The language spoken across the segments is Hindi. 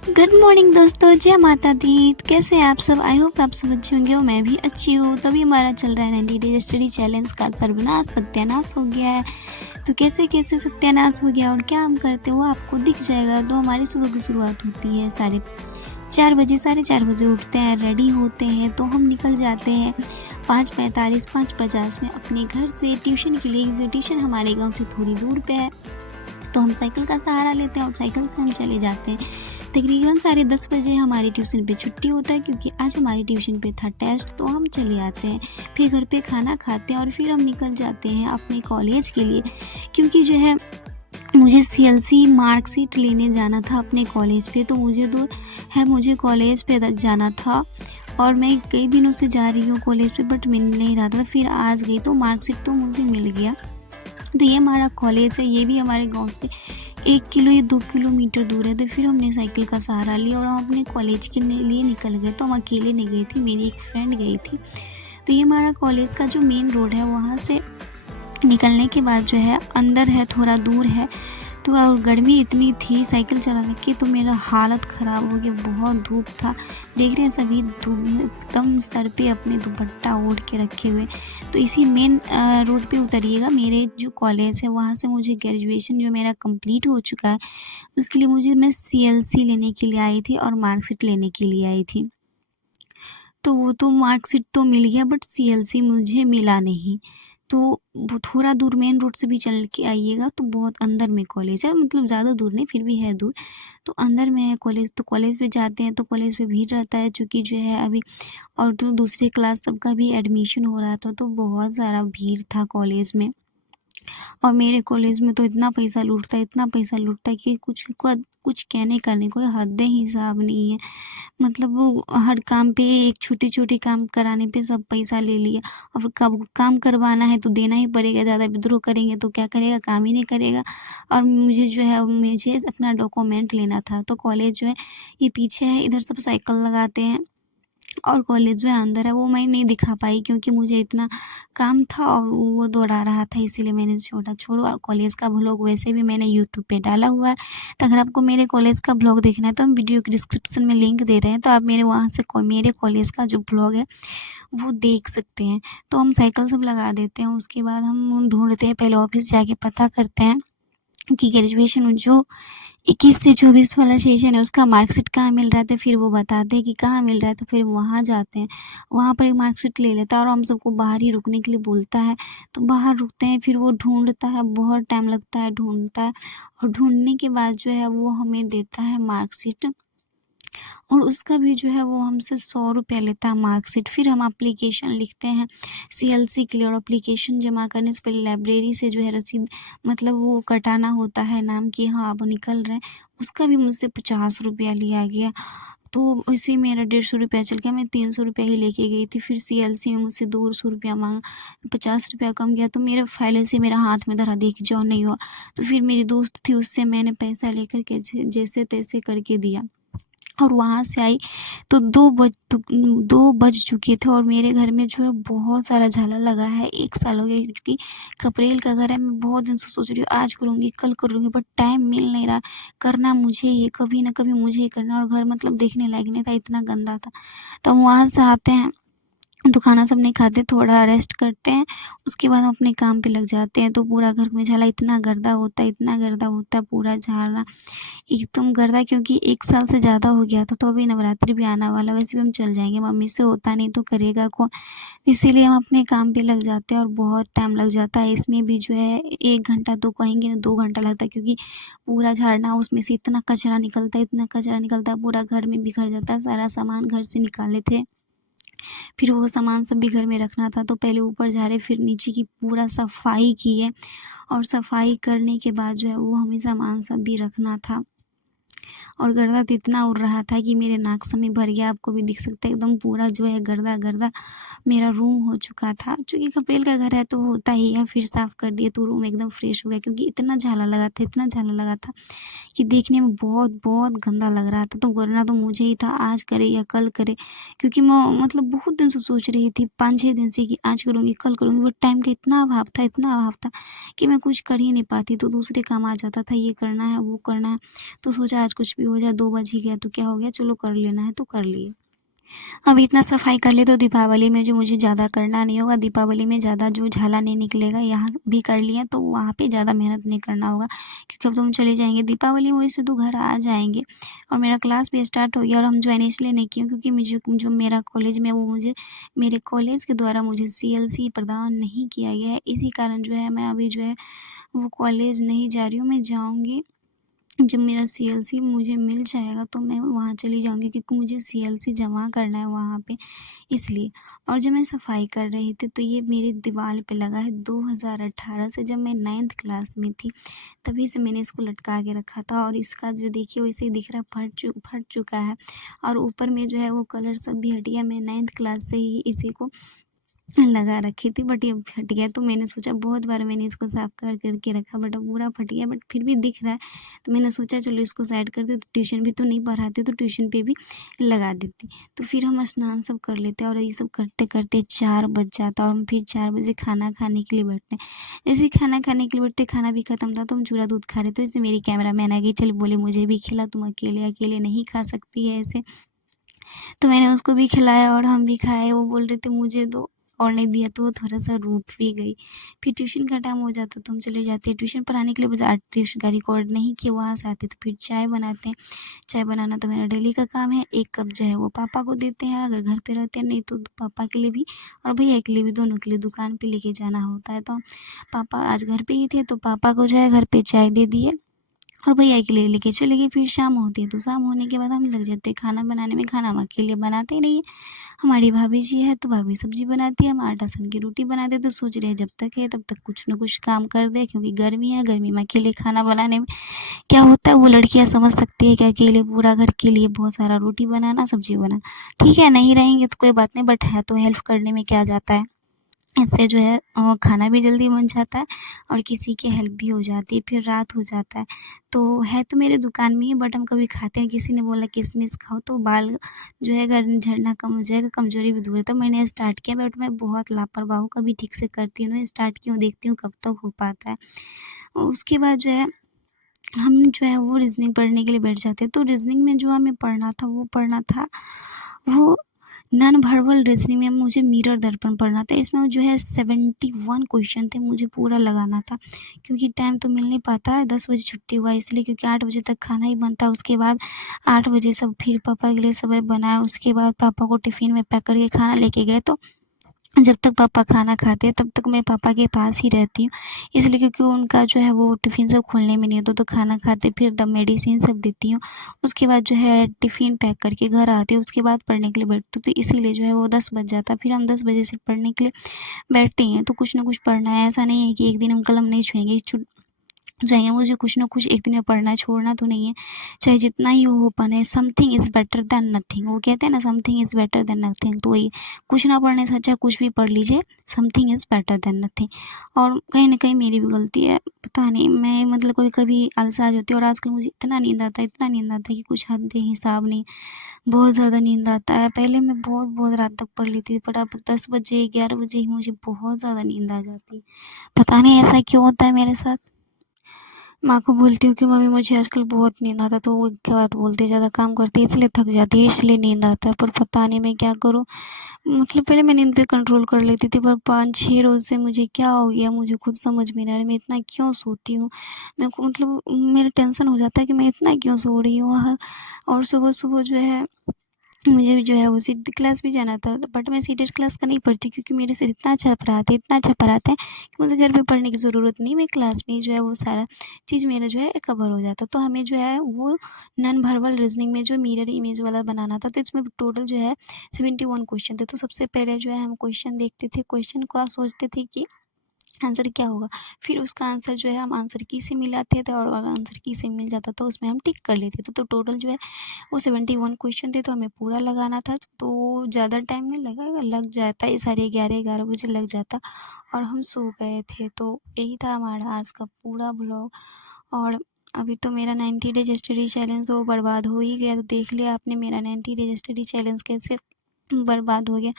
गुड मॉर्निंग दोस्तों, जय माता दी। कैसे हैं आप सब? आई होप आप सब अच्छे होंगे और मैं भी अच्छी हूँ। तभी हमारा चल रहा है 90 डेज स्टडी चैलेंज का सर्वनाश सत्यानाश हो गया है। तो कैसे कैसे सत्यानाश हो गया और क्या हम करते हो आपको दिख जाएगा। तो हमारी सुबह की शुरुआत होती है 4:30 4:30 बजे उठते हैं, रेडी होते हैं, तो हम निकल जाते हैं 5:45 5:50 में अपने घर से ट्यूशन के लिए, क्योंकि ट्यूशन हमारे गाँव से थोड़ी दूर पे है। तो हम साइकिल का सहारा लेते हैं और साइकिल से हम चले जाते हैं। तकरीबन 10:30 बजे हमारी ट्यूशन पे छुट्टी होता है, क्योंकि आज हमारी ट्यूशन पे था टेस्ट। तो हम चले आते हैं, फिर घर पे खाना खाते हैं और फिर हम निकल जाते हैं अपने कॉलेज के लिए, क्योंकि जो है मुझे सीएलसी मार्कशीट लेने जाना था अपने कॉलेज पे। तो मुझे कॉलेज पे जाना था और मैं कई दिनों से जा रही हूँ कॉलेज पे, बट मिल नहीं रहा था। फिर आज गई तो मार्कशीट तो मुझे मिल गया। तो ये हमारा कॉलेज है, ये भी हमारे गांव से 1 किलो या 2 किलोमीटर दूर है। तो फिर हमने साइकिल का सहारा लिया और हम अपने कॉलेज के लिए निकल गए। तो हम अकेले नहीं गई थी, मेरी एक फ्रेंड गई थी। तो ये हमारा कॉलेज का जो मेन रोड है, वहाँ से निकलने के बाद जो है अंदर है, थोड़ा दूर है। तो और गर्मी इतनी थी साइकिल चलाने की, तो मेरा हालत ख़राब हो गया। बहुत धूप था, देख रहे हैं सभी धूप में एकदम सर पे अपने दुपट्टा ओढ़ के रखे हुए। तो इसी मेन रोड पे उतरिएगा। मेरे जो कॉलेज है वहाँ से मुझे ग्रेजुएशन जो मेरा कंप्लीट हो चुका है, उसके लिए मैं सीएलसी लेने के लिए आई थी और मार्कशीट लेने के लिए आई थी। तो वो तो मार्कशीट तो मिल गया, बट सीएलसी मुझे मिला नहीं। तो वो थोड़ा दूर मेन रोड से भी चल के आइएगा तो बहुत अंदर में कॉलेज है, मतलब ज़्यादा दूर नहीं, फिर भी है दूर। तो अंदर में है कॉलेज। तो कॉलेज पे जाते हैं तो कॉलेज पे भीड़ रहता है, चूँकि जो है अभी और तो दूसरे क्लास सबका भी एडमिशन हो रहा था, तो बहुत सारा भीड़ था कॉलेज में। और मेरे कॉलेज में तो इतना पैसा लूटता है कि कुछ कहने का नहीं, कोई हद हिसाब नहीं है। मतलब वो हर काम पे, एक छोटे-छोटे काम कराने पे सब पैसा ले लिया। अब कब काम करवाना है तो देना ही पड़ेगा, ज़्यादा विद्रोह करेंगे तो क्या करेगा, काम ही नहीं करेगा। और मुझे अपना डॉक्यूमेंट लेना था। तो कॉलेज जो है ये पीछे है, इधर सब साइकिल लगाते हैं और कॉलेज जो है अंदर है, वो मैं नहीं दिखा पाई क्योंकि मुझे इतना काम था और वो दौड़ा रहा था, इसीलिए मैंने छोड़ो। कॉलेज का व्लॉग वैसे भी मैंने यूट्यूब पे डाला हुआ है। तो अगर आपको मेरे कॉलेज का व्लॉग देखना है तो हम वीडियो के डिस्क्रिप्शन में लिंक दे रहे हैं, तो आप मेरे वहाँ से मेरे कॉलेज का जो व्लॉग है वो देख सकते हैं। तो हम साइकिल सब लगा देते हैं, उसके बाद हम ढूंढते हैं, पहले ऑफिस जाके पता करते हैं कि ग्रेजुएशन जो 21 से 24 वाला सेशन है उसका मार्कशीट कहाँ मिल रहा है। तो फिर वो बताते हैं कि कहाँ मिल रहा है, तो फिर वहाँ जाते हैं, वहाँ पर एक मार्कशीट ले लेता है और हम सबको बाहर ही रुकने के लिए बोलता है। तो बाहर रुकते हैं, फिर वो ढूंढता है, बहुत टाइम लगता है, ढूंढता है और ढूंढने के बाद जो है वो हमें देता है मार्कशीट। और उसका भी जो है वो हमसे 100 रुपया लेता है मार्कशीट। फिर हम एप्लीकेशन लिखते हैं सीएलसी के लिए, और एप्लीकेशन जमा करने से पहले लाइब्रेरी से जो है रसीद, मतलब वो कटाना होता है नाम कि हाँ अब निकल रहे हैं, उसका भी मुझसे 50 रुपया लिया गया। तो उसी मेरा 150 रुपया चल गया, मैं 300 रुपया ही लेके गई थी। फिर सीएलसी में मुझसे 200 रुपया मांगा, 50 रुपया कम गया। तो मेरे फाइल से मेरा हाथ में धरा, देख जाओ नहीं हुआ। तो फिर मेरी दोस्त थी, उससे मैंने पैसा लेकर के जैसे तैसे करके दिया और वहाँ से आई। तो 2 बज चुके थे और मेरे घर में जो है बहुत सारा झालर लगा है। 1 साल हो गया, क्योंकि खपरेल का घर है। मैं बहुत दिन से सोच रही हूँ आज करूँगी कल करूँगी, बट टाइम मिल नहीं रहा। करना मुझे ये, कभी ना कभी मुझे ही करना। और घर मतलब देखने लायक नहीं था, इतना गंदा था। तो हम वहाँ से आते हैं तो खाना सब नहीं खाते, थोड़ा रेस्ट करते हैं, उसके बाद हम अपने काम पे लग जाते हैं। तो पूरा घर में झाला, इतना गर्दा होता है, इतना गर्दा होता है, पूरा झाड़ना एकदम गर्दा, क्योंकि 1 साल से ज़्यादा हो गया था। तो अभी नवरात्रि भी आने वाला, वैसे भी हम चल जाएंगे, मम्मी से होता नहीं तो करेगा कौन। इसीलिए हम अपने काम पे लग जाते हैं और बहुत टाइम लग जाता है इसमें भी। जो है 1 घंटा तो कहेंगे ना, 2 घंटा लगता है, क्योंकि पूरा झाड़ना, उसमें से इतना कचरा निकलता है, इतना कचरा निकलता है, पूरा घर में बिखर जाता है। सारा सामान घर से निकाले थे, फिर वो सामान सब भी घर में रखना था। तो पहले ऊपर झाड़े, फिर नीचे की पूरा सफाई किए, और सफाई करने के बाद जो है वो हमें सामान सब भी रखना था। और गर्दा तो इतना उड़ रहा था कि मेरे नाक से में भर गया, आपको भी दिख सकता है, एकदम पूरा जो है गर्दा गर्दा मेरा रूम हो चुका था। चूँकि खपरेल का घर है तो होता ही है। फिर साफ़ कर दिए तो रूम एकदम फ्रेश हो गया, क्योंकि इतना झाला लगा था, इतना झाला लगा था कि देखने में बहुत बहुत गंदा लग रहा था। तो करना तो मुझे ही था, आज करे या कल करे, क्योंकि मैं मतलब बहुत दिन से सोच रही थी, 5-6 दिन से, कि आज करूँगी कल करूँगी, बट टाइम का इतना अभाव था कि मैं कुछ कर ही नहीं पाती। तो दूसरे काम आ जाता था, ये करना है वो करना है। तो सोचा आज कुछ भी हो जाए, 2 बज ही गया तो क्या हो गया, चलो कर लेना है तो कर लिए। अब इतना सफाई कर ले तो दीपावली में जो मुझे ज़्यादा करना नहीं होगा, दीपावली में ज़्यादा जो झाला नहीं निकलेगा, यहाँ भी कर लिए तो वहाँ पे ज़्यादा मेहनत नहीं करना होगा, क्योंकि अब तो हम चले जाएंगे दीपावली में, वैसे तो घर आ जाएंगे। और मेरा क्लास भी स्टार्ट हो गया और हम ज्वाइन इसलिए नहीं किए क्योंकि मुझे जो मेरा कॉलेज में वो मुझे मेरे कॉलेज के द्वारा मुझे CLC प्रदान नहीं किया गया है। इसी कारण जो है मैं अभी जो है वो कॉलेज नहीं जा रही हूँ। मैं जाऊँगी जब मेरा CLC मुझे मिल जाएगा तो मैं वहाँ चली जाऊँगी, क्योंकि मुझे CLC जमा करना है वहाँ पे, इसलिए। और जब मैं सफाई कर रही थी तो ये मेरी दीवार पे लगा है 2018 से, जब मैं 9th क्लास में थी तभी से मैंने इसको लटका के रखा था। और इसका जो देखिए वैसे ही दिख रहा, फट चुका है और ऊपर में जो है वो कलर सब भी हट गया। मैं 9th क्लास से ही इसी को लगा रखी थी, बट ये फट गया। तो मैंने सोचा, बहुत बार मैंने इसको साफ कर करके रखा बट अब पूरा फट गया, बट फिर भी दिख रहा है। तो मैंने सोचा चलो इसको साइड कर दे, तो ट्यूशन भी तो नहीं पढ़ाती तो ट्यूशन पे भी लगा देती। तो फिर हम स्नान सब कर लेते और ये सब करते करते 4 बज जाता और हम फिर 4 बजे खाना खाने के लिए बैठते। जैसे ही खाना खाने के लिए बैठते, खाना भी खत्म था तो हम चूड़ा दूध खा रहे थे। इससे मेरी कैमरा मैन आ गई, चल बोले मुझे भी खिला, तुम अकेले अकेले नहीं खा सकती है ऐसे। तो मैंने उसको भी खिलाया और हम भी खाए। वो बोल रहे थे मुझे दो, और नहीं दिया तो वो थोड़ा-सा रूठ भी गई। फिर ट्यूशन का टाइम हो जाता तो हम चले जाते ट्यूशन पढ़ाने के लिए, बस ट्यूशन का रिकॉर्ड नहीं किया, वहाँ से आते तो फिर चाय बनाते हैं। चाय बनाना तो मेरा डेली का काम है। 1 कप जो है वो पापा को देते हैं अगर घर पे रहते हैं, नहीं तो पापा के लिए भी और भैया के लिए भी, दोनों के लिए दुकान पे लेके जाना होता है। तो पापा आज घर पे ही थे तो पापा को जो है घर पे चाय दे दिए और भैया के लिए लेके चले गए। फिर शाम होती है तो शाम होने के बाद हम लग जाते हैं खाना बनाने में। खाना हम अकेले बनाते नहीं है, हमारी भाभी जी है तो भाभी सब्जी बनाती है, हम आटा सान की रोटी बनाते। तो सोच रहे हैं जब तक है तब तक कुछ न कुछ काम कर दे, क्योंकि गर्मी है, गर्मी में अकेले खाना बनाने में क्या होता है वो लड़कियां समझ सकती है कि अकेले पूरा घर के लिए बहुत सारा रोटी बनाना, सब्जी बनाना। ठीक है नहीं रहेंगे तो कोई बात नहीं, बट है तो हेल्प करने में क्या जाता है। इससे जो है खाना भी जल्दी बन जाता है और किसी की हेल्प भी हो जाती है। फिर रात हो जाता है तो है तो मेरे दुकान में ही, बट हम कभी खाते हैं। किसी ने बोला किशमिश खाओ तो बाल जो है अगर झड़ना कम हो जाएगा, कमज़ोरी भी दूर है। तो मैंने स्टार्ट किया, बट मैं बहुत लापरवाह हूँ, कभी ठीक से करती हूँ, स्टार्ट की हूँ, देखती हूँ कब तक हो पाता है। उसके बाद जो है हम जो है वो रीज़निंग पढ़ने के लिए बैठ जाते हैं। तो रीज़निंग में जो हमें पढ़ना था वो नॉन वर्बल रीजनिंग में मुझे मिरर दर्पण पढ़ना था। इसमें जो है 71 क्वेश्चन थे, मुझे पूरा लगाना था, क्योंकि टाइम तो मिल नहीं पाता है। 10 बजे छुट्टी हुआ इसलिए, क्योंकि 8 बजे तक खाना ही बनता है। उसके बाद 8 बजे सब फिर पापा के लिए सब बनाया। उसके बाद पापा को टिफ़िन में पैक करके खाना लेके गए। तो जब तक पापा खाना खाते हैं तब तक मैं पापा के पास ही रहती हूँ, इसलिए क्योंकि उनका जो है वो टिफ़िन सब खोलने में नहीं होता। तो खाना खाते फिर द मेडिसिन सब देती हूँ। उसके बाद जो है टिफ़िन पैक करके घर आती हूँ, उसके बाद पढ़ने के लिए बैठती हूँ। तो इसीलिए जो है वो 10 बज जाता है। फिर हम 10 बजे से पढ़ने के लिए बैठते हैं। तो कुछ ना कुछ पढ़ना है, ऐसा नहीं है कि एक दिन हम कलम नहीं छुएंगे जाएंगे। मुझे कुछ ना कुछ एक दिन में पढ़ना है, छोड़ना तो नहीं है, चाहे जितना ही हो पाए। Something is better than nothing, वो कहते हैं ना, something is better than nothing. तो वही, कुछ ना पढ़ने से अच्छा कुछ भी पढ़ लीजिए, something is better than nothing. और कहीं ना कहीं मेरी भी गलती है, पता नहीं, मैं मतलब कभी कभी आलस आ जाती है। और आजकल मुझे इतना नींद आता है, इतना नींद आता है कि कुछ हद हिसाब नहीं, बहुत ज़्यादा नींद आता है। पहले मैं बहुत बहुत रात तक पढ़ लेती थी, पर अब 10 बजे 11 बजे ही मुझे बहुत ज़्यादा नींद आ जाती है। पता नहीं ऐसा क्यों होता है मेरे साथ। माँ को बोलती हूँ कि मम्मी मुझे आजकल बहुत नींद आता है, तो वो एक बात बोलती है ज़्यादा काम करती है इसलिए थक जाती है, इसलिए नींद आता है। पर पता नहीं मैं क्या करूँ। मतलब पहले मैं नींद पे कंट्रोल कर लेती थी, पर 5-6 रोज़ से मुझे क्या हो गया मुझे खुद समझ में नहीं आ रहा। मैं इतना क्यों सोती हूँ, मेरे को मतलब मेरा टेंशन हो जाता है कि मैं इतना क्यों सो रही हूँ। और सुबह-सुबह जो है मुझे जो है वो सीटेड क्लास भी जाना था, बट मैं सीटेड क्लास का नहीं पढ़ती, क्योंकि मेरे से इतना अच्छा पढ़ाते हैं कि मुझे घर पे पढ़ने की ज़रूरत नहीं। मैं क्लास में जो है वो सारा चीज़ मेरा जो है कवर हो जाता। तो हमें जो है वो नॉन वर्बल रीजनिंग में जो मिरर इमेज वाला बनाना था, तो इसमें टोटल जो है 71 क्वेश्चन थे। तो सबसे पहले जो है हम क्वेश्चन देखते थे, क्वेश्चन को सोचते थे कि आंसर क्या होगा। फिर उसका आंसर जो है हम आंसर की से मिलाते थे, और आंसर की से मिल जाता तो उसमें हम टिक कर लेते थे। तो टोटल जो है वो 71 क्वेश्चन थे, तो हमें पूरा लगाना था। तो ज़्यादा टाइम नहीं लगा, लग जाता है 11:30 बजे लग जाता, और हम सो गए थे। तो यही था हमारा आज का पूरा ब्लॉग। और अभी तो मेरा 90 डेज स्टडी चैलेंज तो बर्बाद हो ही गया। तो देख लिया आपने मेरा 90 डेज स्टडी चैलेंज कैसे बर्बाद हो गया,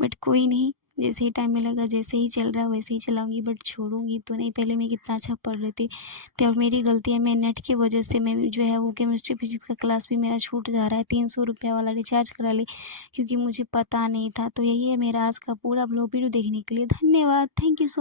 बट कोई नहीं, जैसे ही टाइम मिलेगा, जैसे ही चल रहा है वैसे ही चलाऊँगी, बट छोड़ूँगी तो नहीं। पहले मैं कितना अच्छा पढ़ रही थी। तो और मेरी गलती है, मैं नेट की वजह से मैं जो है वो केमिस्ट्री फिजिक्स का क्लास भी मेरा छूट जा रहा है। 300 रुपया वाला रिचार्ज करा ली क्योंकि मुझे पता नहीं था। तो यही है मेरा आज का पूरा ब्लॉग। वीडियो देखने के लिए धन्यवाद। Thank you so